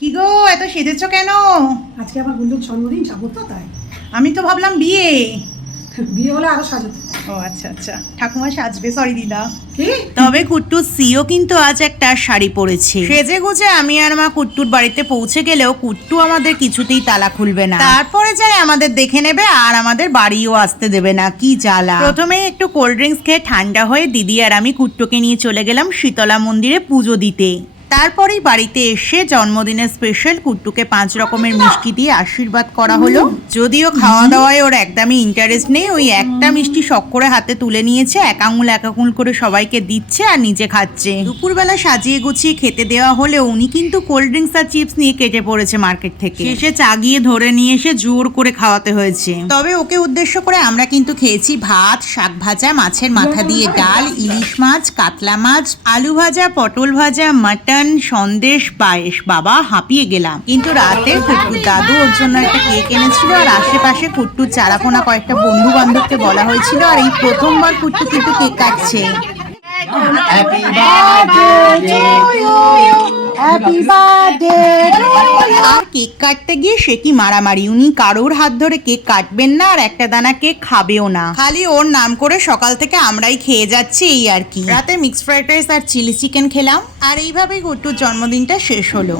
কি গো, এত সেজেছো কেন? আজকে আবার বন্ধুর জন্মদিন, যাবো তো তাই। আমি তো ভাবলাম বিয়ে। বিয়ে হলে আরো সাজাতে। ও আচ্ছা আচ্ছা, ঠাকুমা সাজবে, সরি দিদা। কি? তবে কুট্টু সিও কিন্তু আজ একটা শাড়ি পরেছে। সেজে গুজে আমি আর মা কুট্টুর বাড়িতে পৌঁছে গেলেও কুট্টু আমাদের কিছুতেই তালা খুলবে না। তারপরে যাই আমাদের দেখে নেবে আর আমাদের বাড়িও আসতে দেবে না, কি জ্বালা। প্রথমেই একটু কোল্ড ড্রিঙ্কস খেয়ে ঠান্ডা হয়ে দিদি আর আমি কুট্টুকে নিয়ে চলে গেলাম শীতলা মন্দিরে পুজো দিতে। তারপরেই বাড়িতে এসে জন্মদিনের স্পেশাল কুট্টুকে 5 রকমের মিষ্টি দিয়ে আশীর্বাদ করা হলো। যদিও খাওয়া দাওয়ায় ওর একদমই ইন্টারেস্ট নেই, ওই একটা মিষ্টি শখ করে হাতে তুলে নিয়েছে, এক আঙুল করে সবাইকে দিচ্ছে আর নিজে খাচ্ছে। দুপুরবেলা সাজিয়ে গুছিয়ে খেতে দেওয়া হলেও উনি কিন্তু কোল্ড ড্রিঙ্কস আর চিপস নিয়ে কেটে পড়েছে মার্কেট থেকে। শেষে চাগিয়ে ধরে নিয়ে এসে জোর করে খাওয়াতে হয়েছে। তবে ওকে উদ্দেশ্য করে আমরা কিন্তু খেয়েছি ভাত, শাক ভাজা, মাছের মাথা দিয়ে ডাল, ইলিশ মাছ, কাতলা মাছ, আলু ভাজা, পটল ভাজা, মাটন, সন্দেশ, পায়েস। বাবা হাঁপিয়ে গেলাম। কিন্তু রাতে কুট্টুর দাদু ওর জন্য একটা কেক এনেছিল আর আশেপাশে কুট্টুর চারাপোনা কয়েকটা বন্ধু বান্ধবকে বলা হয়েছিল আর এই প্রথমবার কুট্টু কিন্তু কেক কাটছে। Happy birthday to you. Happy birthday. আর কেক কাটতে গিয়ে সে কি মারামারি, উনি কারোর হাত ধরে কেক কাটবেন না আর একটা দানা কেক খাবেও না, খালি ওর নাম করে সকাল থেকে আমরাই খেয়ে যাচ্ছি, এই আর কি। রাতে মিক্সড ফ্রাইড রাইস আর চিলি চিকেন খেলাম আর এইভাবেই কুট্টুর জন্মদিনটা শেষ হলো।